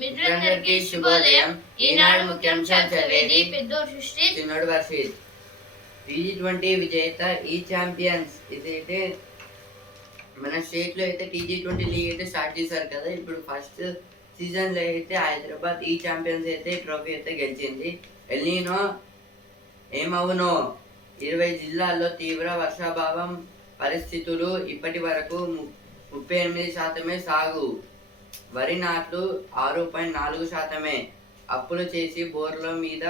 మిత్రులందరికీ శుభోదయం. ఈనాడు ముఖ్యాంశాలు చదివేది పెద్దోడు సృష్టి, చిన్నోడు వర్షిత్. T20 విజేత ఈ ఛాంపియన్స్. ఇదైతే మన స్టేట్ లో అయితే T20 లీగ్ అయితే స్టార్ట్ చేశారు కదా. ఇప్పుడు ఫస్ట్ సీజన్ లో అయితే హైదరాబాద్ ఈ ఛాంపియన్స్ అయితే ట్రోఫీ అయితే గెలిచింది. ఎల్నీనో ఏమవునో 20 జిల్లాల్లో తీవ్ర వర్షాభావం పరిస్థితులు. ఇప్పటి వరకు 38% సాగు. వరి నాట్లు 6.4%. అప్పులు చేసి బోర్ల మీద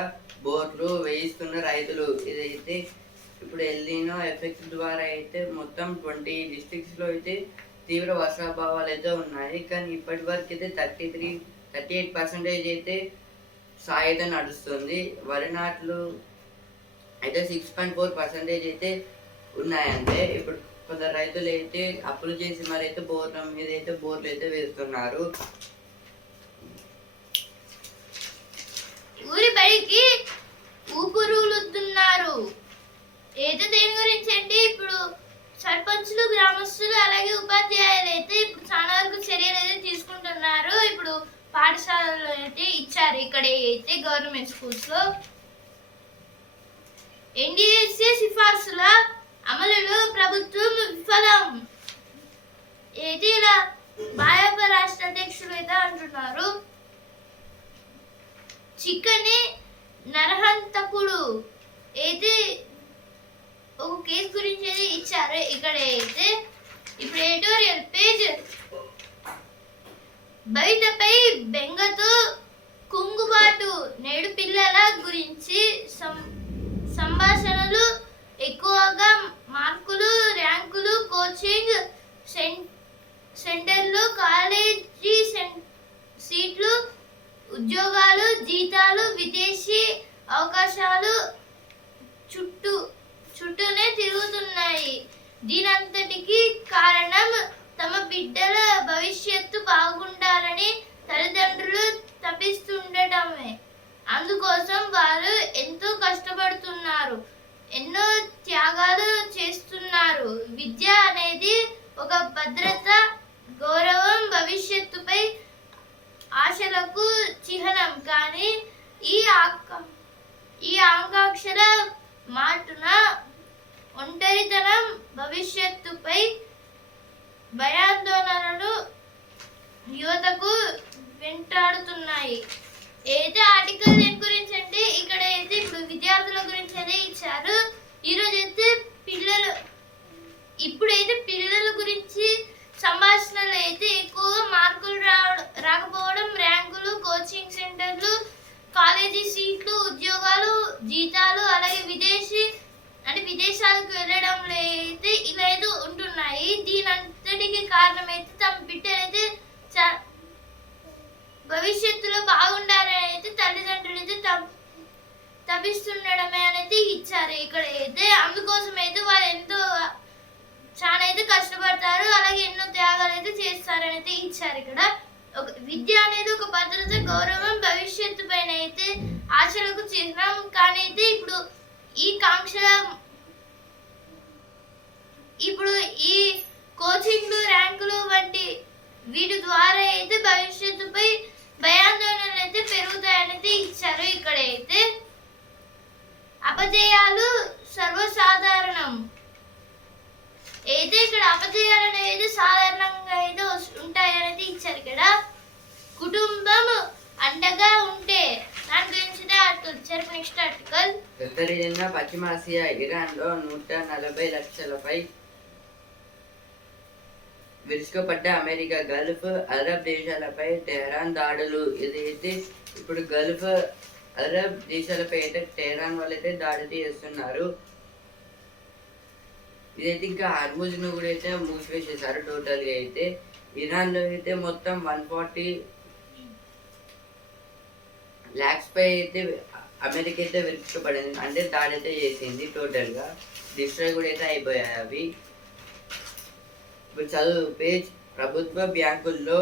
బోర్లు వేయిస్తున్న రైతులు. ఇదైతే ఇప్పుడు ఎల్నినో ఎఫెక్ట్ ద్వారా అయితే మొత్తం 20 డిస్ట్రిక్ట్స్లో అయితే తీవ్ర వర్షాభావాలు అయితే ఉన్నాయి. కానీ ఇప్పటి వరకు అయితే 38% అయితే సాగు అయితే నడుస్తుంది. వరి నాట్లు అయితే 6.4% అయితే ఉన్నాయంటే ఇప్పుడు కొందరు రైతులు అయితే అప్పులు చేసి మరి అయితే బోర్ల మీద అయితే బోర్లు అయితే వేస్తున్నారు. ఊరి బడికి ఊపురులుతున్నారు. అయితే దేని గురించి అంటే ఇప్పుడు సర్పంచులు, గ్రామస్తులు అలాగే ఉపాధ్యాయులు అయితే ఇప్పుడు చాలా వరకు చర్యలు అయితే తీసుకుంటున్నారు. ఇప్పుడు పాఠశాలలో అయితే ఇచ్చారు. ఇక్కడ అయితే గవర్నమెంట్ స్కూల్స్ లో ఎన్డీఎస్ఏ సిఫార్సుల అమలులో ప్రభుత్వం విఫలం. అయితే ఇలా భాజపా రాష్ట్ర అధ్యక్షులు అయితే అంటున్నారు. చిక్కని నరహంతకుడు అయితే ఒక కేసు గురించి అయితే ఇచ్చారు. ఇక్కడ అయితే ఇప్పుడు ఎడిటోరియల్ పేజ్ బయటపై బెంగతో కుంగుబాటు నేడు పిల్లల గురించి సంభాషణలు ఎక్కువగా మార్కులు, ర్యాంకులు, కోచింగ్ సెంటర్లు, కాలేజీ సీట్లు, ఉద్యోగాలు, జీతాలు, విదేశీ అవకాశాలు చుట్టూనే తిరుగుతున్నాయి. దీనంతటికి కారణం తమ బిడ్డల భవిష్యత్తు బాగుండాలని తల్లిదండ్రులు తపిస్తుండటమే. అందుకోసం వారు ఎంతో కష్టపడుతున్నారు, ఎన్నో త్యాగాలు చేస్తున్నారు. విద్య అనేది ఒక భద్రత, గౌరవం, భవిష్యత్తుపై ఆశలకు చిహ్నం. కానీ ఈ ఆకాంక్షల మాటున ఒంటరితనం భవిష్యత్తుపై భయాందోళనలు యువతకు వెంటాడుతున్నాయి. అయితే ఆర్టికల్ దేని గురించి అంటే ఇక్కడ అయితే ఇప్పుడు విద్యార్థుల గురించి అయితే ఇచ్చారు. ఈరోజు అయితే ఇప్పుడైతే పిల్లల గురించి సంభాషణలు అయితే ఎక్కువగా మార్కులు రాకపోవడం, ర్యాంకులు, కోచింగ్ సెంటర్లు, కాలేజీ సీట్లు, ఉద్యోగాలు, జీతాలు, అలాగే విదేశాలకు వెళ్ళడంలో అయితే ఇలా అయితే ఉంటున్నాయి. దీనంతటికి కారణం అయితే తమ బిడ్డలైతే భవిష్యత్తులో బాగుండాలని అయితే తల్లిదండ్రులు అయితే తపిస్తుండడమే అనేది ఇచ్చారు. ఇక్కడ అయితే అందుకోసం అయితే వాళ్ళు ఎంతో చాలా అయితే కష్టపడతారు, అలాగే ఎన్నో త్యాగాలు అయితే చేస్తారని అయితే ఇచ్చారు. ఇక్కడ ఒక విద్య అనేది ఒక భద్రత, గౌరవం, భవిష్యత్తు పైన అయితే ఆశలకు చిహ్నం. కానీ అయితే ఇప్పుడు ఈ కోచింగ్లు, ర్యాంకులు వంటి వీటి ద్వారా అయితే భవిష్యత్తుపై భయాందోళనలు అయితే పెరుగుతాయనైతే ఇచ్చారు. ఇక్కడ అయితే అపజయాలు సర్వసాధారణం. అయితే ఇక్కడ అపజయాలు అనేది సాధారణంగా అయితే ఉంటాయనేది ఇచ్చారు. ఇక్కడ కుటుంబం అండగా ఉంటే దాని గురించి ఇచ్చారు. నెక్స్ట్ ఆర్టికల్ ఉత్తర పశ్చిమాసియా ఇరాన్ లో 140 లక్షలపై విరుచుకుపడ్డ అమెరికా. గల్ఫ్ అరబ్ దేశాలపై టెహరాన్ దాడులు. ఇదైతే ఇప్పుడు గల్ఫ్ అరబ్ దేశాలపై అయితే టెహరాన్ వాళ్ళు అయితే దాడి చేస్తున్నారు. ఇదైతే ఇంకా హార్ముజ్ ను కూడా అయితే మూసివేసేసారు టోటల్ గా. అయితే ఇరాన్ లో అయితే మొత్తం 140 lakhs పై అయితే అమెరికా అయితే విరుచుకుపడింది, అంటే దాడి అయితే చేసింది. టోటల్ గా డిస్ట్రాయ్ కూడా అయితే అయిపోయాయి అవి. ఇప్పుడు చదువు పేజ్ ప్రభుత్వ బ్యాంకుల్లో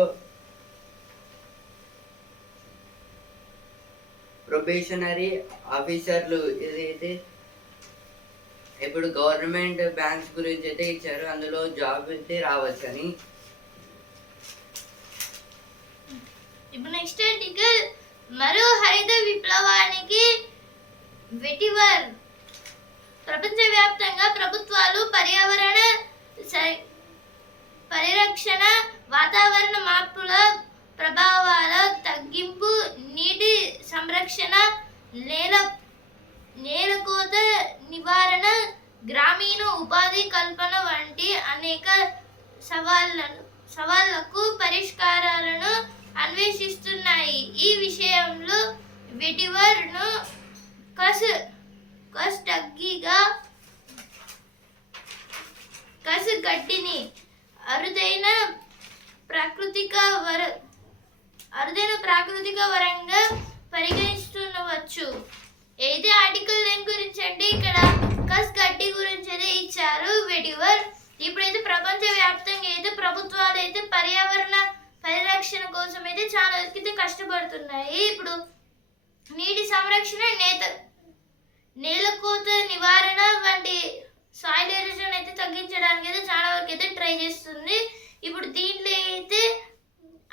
ప్రొబేషనరీ ఆఫీసర్లు. ఇదైతే ఇప్పుడు గవర్నమెంట్ బ్యాంక్స్ గురించి అయితే ఇచ్చారు. అందులో జాబ్ అయితే రావచ్చని. ఇప్పుడు నెక్స్ట్ ఆర్టికల్ మరో హరిత విప్లవానికి వెటివర్. ప్రపంచవ్యాప్తంగా ప్రభుత్వాలు పర్యావరణ పరిరక్షణ, వాతావరణ మార్పుల ప్రభావాల తగ్గింపు, నీటి సంరక్షణ, నేలకోత నివారణ, గ్రామీణ ఉపాధి కల్పన వంటి అనేక సవాళ్లకు పరిష్కారాలను అన్వేషిస్తున్నాయి. ఈ విషయంలో వెటివర్ ను కస్ గడ్డిని అరుదైన ప్రాకృతిక వరంగా పరిగణిస్తుండవచ్చు. అయితే ఆర్టికల్ దేని గురించి అంటే ఇక్కడ కస్ గడ్డి గురించి అయితే ఇచ్చారు వెటివర్. ఇప్పుడైతే ప్రపంచ వ్యాప్తంగా అయితే ప్రభుత్వాలు అయితే పర్యావరణ పరిరక్షణ కోసం అయితే చాలా అయితే కష్టపడుతున్నాయి. ఇప్పుడు నీటి సంరక్షణ, నేలకోత నివారణ వంటి సాయిల్ ఎరోజన్ అయితే తగ్గించడానికి అయితే చాలా వరకు అయితే ట్రై చేస్తుంది. ఇప్పుడు దీంట్లో అయితే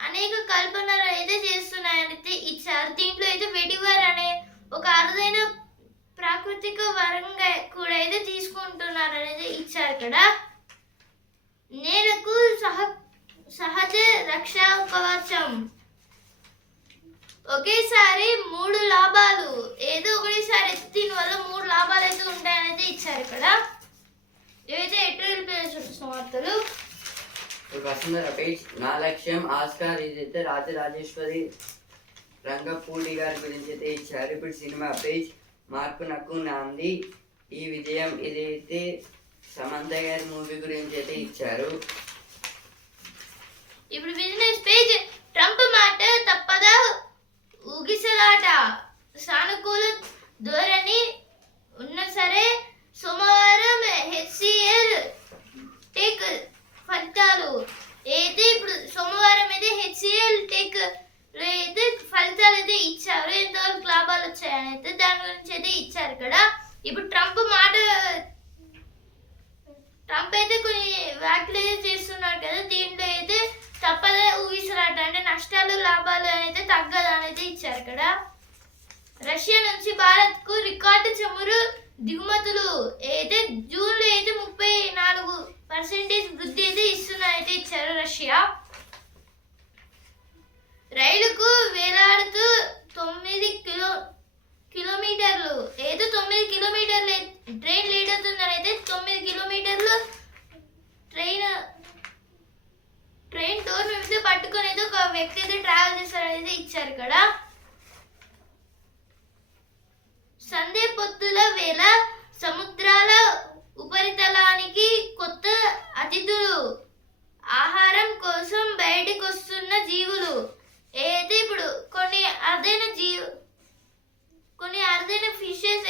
అనేక కల్పనలు అయితే చేస్తున్నాయని ఇచ్చారు. దీంట్లో అయితే వెటివర్ అనే ఒక అరుదైన ప్రాకృతిక వరంగా కూడా అయితే తీసుకుంటున్నారు అనేది ఇచ్చారు. ఇక్కడ నేలకు సహజ రక్షా కవచం, ఒకేసారి 3 లాభాలు, ఏదో ఒకటిసారి దీని వల్ల 3 లాభాలు అయితే ఉంటాయని అయితే ఇచ్చారు. ఇక్కడ ఏవైతే ఎట్లా వార్తలు వసుంధర పేజ్. నా లక్ష్యం ఆస్కార్ ఇదైతే రాజరాజేశ్వరి రంగపూడి గారి గురించి అయితే ఇచ్చారు. ఇప్పుడు సినిమా పేజ్. మార్పు నాకు నాంది ఈ విజయం ఇదైతే సమంత గారి మూవీ గురించి అయితే ఇచ్చారు. ఇప్పుడు బిజినెస్ పేజ్. ట్రంప్ మాట తప్పదా, ఊగిసలాట, సానుకూల ధోరణి ఉన్న సరే సోమవారం హెచ్సిఎల్ టెక్ ఫలితాలు అయితే ఇప్పుడు సోమవారం అయితే హెచ్సిఎల్ టెక్ అయితే ఫలితాలు అయితే ఇచ్చారు. ఎంతవరకు లాభాలు వచ్చాయని అయితే దాని గురించి అయితే ఇచ్చారు. ఇక్కడ ఇప్పుడు ట్రంప్ అయితే కొన్ని వ్యాఖ్యలు అయితే చేస్తున్నారు కదా, దీంట్లో అయితే తప్పదే ఊగిసలాట అంటే నష్టాలు లాభాలు అయితే తగ్గదు అనేది ఇచ్చారు. ఇక్కడ రష్యా నుంచి భారత్ కు రికార్డు చమురు దిగుమతులు అయితే జూన్లో అయితే 34% వృద్ధి అయితే ఇస్తున్నారైతే ఇచ్చారు రష్యా. రైలుకు వేలాడుతూ 9 కిలోమీటర్లు ఏదో 9 కిలోమీటర్లు ట్రైన్ లేట్ అవుతుందని అయితే 9 కిలోమీటర్లు ట్రైన్ డోర్ మీద పట్టుకొని అయితే ఒక వ్యక్తి అయితే ట్రావెల్ చేస్తారనేది ఇచ్చారు. ఇక్కడ సందే పొత్తుల వేళ సముద్రాల ఉపరితలానికి కొత్త అతిథులు, ఆహారం కోసం బయటికి వస్తున్న జీవులు అయితే ఇప్పుడు కొన్ని అరుదైన ఫిషెస్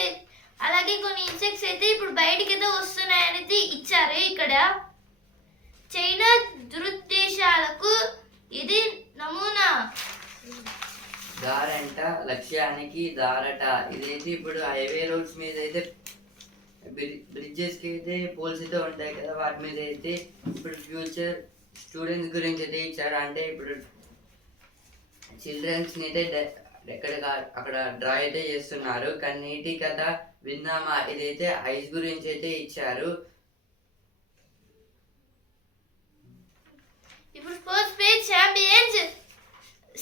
అలాగే కొన్ని ఇన్సెక్ట్స్ అయితే ఇప్పుడు బయటికి అయితే వస్తున్నాయనేది ఇచ్చారు. ఇక్కడ చైనా దురుద్దేశాలకు ఇది నమూనా. దారంట లక్ష్యానికి దారట. ఇదైతే ఇప్పుడు హైవే రోడ్స్ మీద అయితే బ్రిడ్జెస్ కి అయితే పోల్స్ అయితే ఉంటాయి కదా, వాటి మీద అయితే ఇప్పుడు ఫ్యూచర్ స్టూడెంట్స్ గురించి అయితే ఇచ్చారు. అంటే ఇప్పుడు చిల్డ్రన్స్ ని అయితే అక్కడ డ్రా అయితే చేస్తున్నారు. కన్నీటి కథ విన్నామా, ఇదైతే ఐస్ గురించి అయితే ఇచ్చారు. ఇప్పుడు స్పోర్ట్స్ పేజ్. ఛాంపియన్స్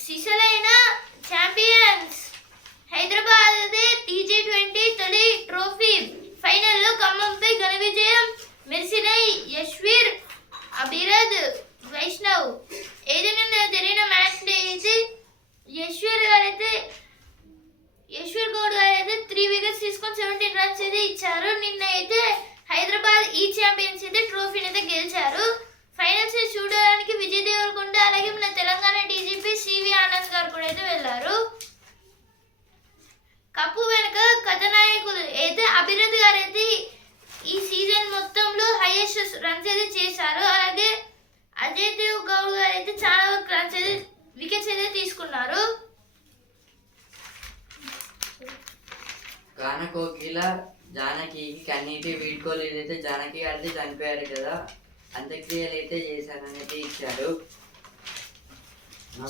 సిసలైన ఛాంపియన్స్ హైదరాబాద్ టీజీ20 తొలి ట్రోఫీ ఫైనల్లో ఖమ్మంపై ఘన విజయం. మెరిసిన యశ్వీర్, అభిరద్, వైష్ణవ్ ఏదైనా జరిగిన మ్యాచ్ అయితే యశ్వర్ గౌడ్ గారు అయితే 3 వికెట్స్ తీసుకొని 17 రన్స్ అయితే ఇచ్చారు. నిన్న అయితే హైదరాబాద్ ఈ ఛాంపియన్స్ అయితే ట్రోఫీని అయితే గెలిచారు. ఫైనల్స్ చూడడానికి విజయ్ దేవరకొండ అలాగే మన తెలంగాణ డీజీపీ సివి ఆనంద్ గారు కూడా అయితే వెళ్ళారు. కప్పు వెనుక కథనాయకులు అయితే అభిరద్ గారు అయితే ఈ సీజన్ మొత్తంలో హైయెస్ట్ రన్స్ అయితే చేశారు. అలాగే అజయ్ దేవ్ గౌడ్ గారు అయితే చాలా రన్స్ అయితే వికెట్స్ అయితే తీసుకున్నారు. గానకోకిల జానకి కన్నీటి వీడ్కోలు ఏదైతే జానకి గారి చనిపోయారు కదా, అంత్యక్రియలు అయితే చేశారని అయితే ఇచ్చారు.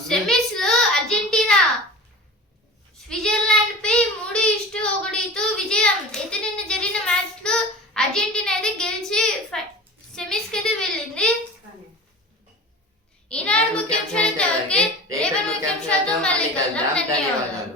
సెమీస్ లో అర్జెంటీనా స్విట్జర్లాండ్ పై 3-1తో విజయం. అయితే నిన్న జరిగిన మ్యాచ్ లో అర్జెంటీనా అయితే గెలిచి సెమీస్ కి అయితే వెళ్ళింది. ఈనాడు ముఖ్యాంశాలు ఇంతవరకే. రేపటి ముఖ్యాంశాలతో మళ్ళీ కలుద్దాం. ధన్యవాదాలు.